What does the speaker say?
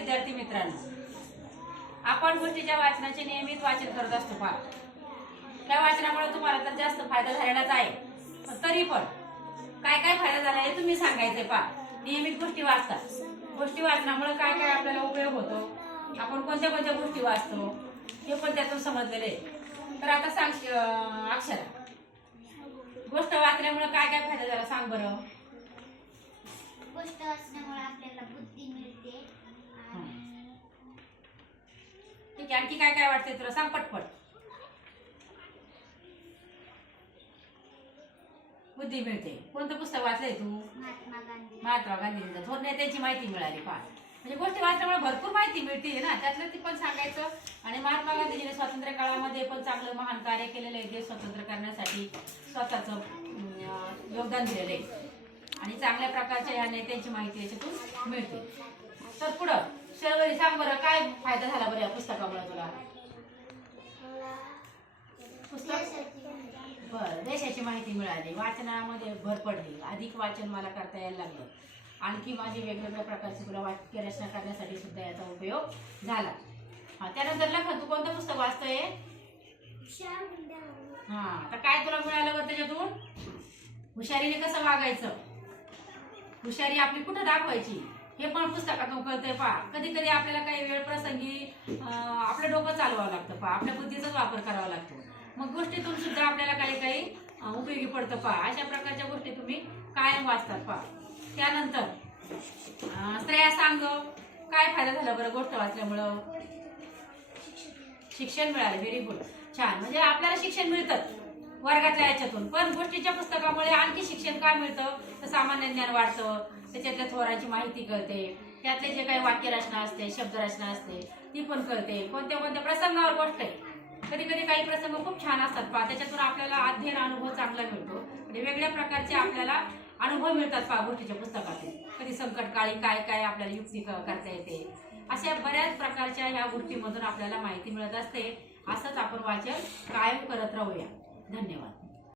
विद्यार्थी मित्रांनो, आपण गोष्टीच्या वाचनाचे नियमित वाचन करत असतो पहा. त्या वाचनामुळे तुम्हाला तर जास्त फायदा झालेलाच आहे, पण तरी पण काय काय फायदा झाला हे तुम्ही सांगायचे पहा. नियमित गोष्टी वाचता, गोष्टी वाचनामुळे काय काय आपल्याला उपयोग होतो, आपण कोणत्या कोणत्या गोष्टी वाचतो हे पण त्यातून समजलेले आहे. तर आता सांग अक्षरा, गोष्ट वाचल्यामुळे काय काय फायदा झाला सांग बरं. गोष्ट वाचण्यामुळे आपल्याला बुद्धी मिळते. ठीक आहे, आणखी काय काय वाटते तुला सांग पटपट. बुद्धी मिळते. कोणतं पुस्तक वाचलंय तू? महात्मा गांधींचं थोर नेत्याची माहिती मिळाली पहा. म्हणजे गोष्टी वाचल्यामुळे भरपूर माहिती मिळते ना, त्यातलं ती पण सांगायचं. आणि महात्मा गांधीजीने स्वातंत्र्य काळामध्ये पण चांगलं महान कार्य केलेलं आहे. देश स्वतंत्र करण्यासाठी स्वतःचं योगदान दिलेलं आहे आणि चांगल्या प्रकारच्या या नेत्यांची माहिती याच्यातून मिळते. तर पुढं शर्वरी सांग बरं, काय फायदा झाला बरं या पुस्तकामुळे तुला? पुस्तक बरं, देशाची माहिती मिळाली, वाचनामध्ये भर पडली, अधिक वाचन मला करता यायला लागलं. आणखी माझी वेगवेगळ्या प्रकारची तुला वाक्य रचना करण्यासाठी सुद्धा याचा उपयोग झाला. त्यानंतर लखन, तू कोणतं पुस्तक वाचतोय? तर काय तुला मिळालं बरं त्याच्यातून? हुशारीने कसं वागायचं, हुशारी आपली कुठं दाखवायची हे पण पुस्तकातून कळतंय पहा. कधी कधी आपल्याला काही वेळ प्रसंगी आपलं डोकं चालवावं लागतं पहा, आपल्या बुद्धीचाच वापर करावा लागतो. मग गोष्टीतून सुद्धा आपल्याला काही काही उपयोगी पडतं पहा. अशा प्रकारच्या गोष्टी तुम्ही कायम वाचतात पहा. त्यानंतर श्रेया सांग, काय फायदा झाला बरं गोष्ट वाचल्यामुळं? शिक्षण मिळालं. व्हेरी गुड, छान. म्हणजे आपल्याला शिक्षण मिळतं वर्गातल्या याच्यातून, पण गोष्टीच्या पुस्तकामुळे आणखी शिक्षण काय मिळतं तर सामान्य ज्ञान वाढतं, त्याच्यातल्या थोरांची माहिती कळते, त्यातले जे काही वाक्यरचना असते, शब्दरचना असते ती पण कळते. कोणत्या कोणत्या प्रसंगावर गोष्ट आहे, कधी कधी काही प्रसंग खूप छान असतात पहा, त्याच्यातून आपल्याला अध्ययन अनुभव चांगला मिळतो. म्हणजे वेगळ्या प्रकारचे आपल्याला अनुभव मिळतात पहा गोष्टीच्या पुस्तकातून. कधी संकटकाळी काय काय आपल्याला युक्ती करता येते, अशा बऱ्याच प्रकारच्या ह्या गोष्टीमधून आपल्याला माहिती मिळत असते. असंच आपण वाचन कायम करत राहूया. धन्यवाद.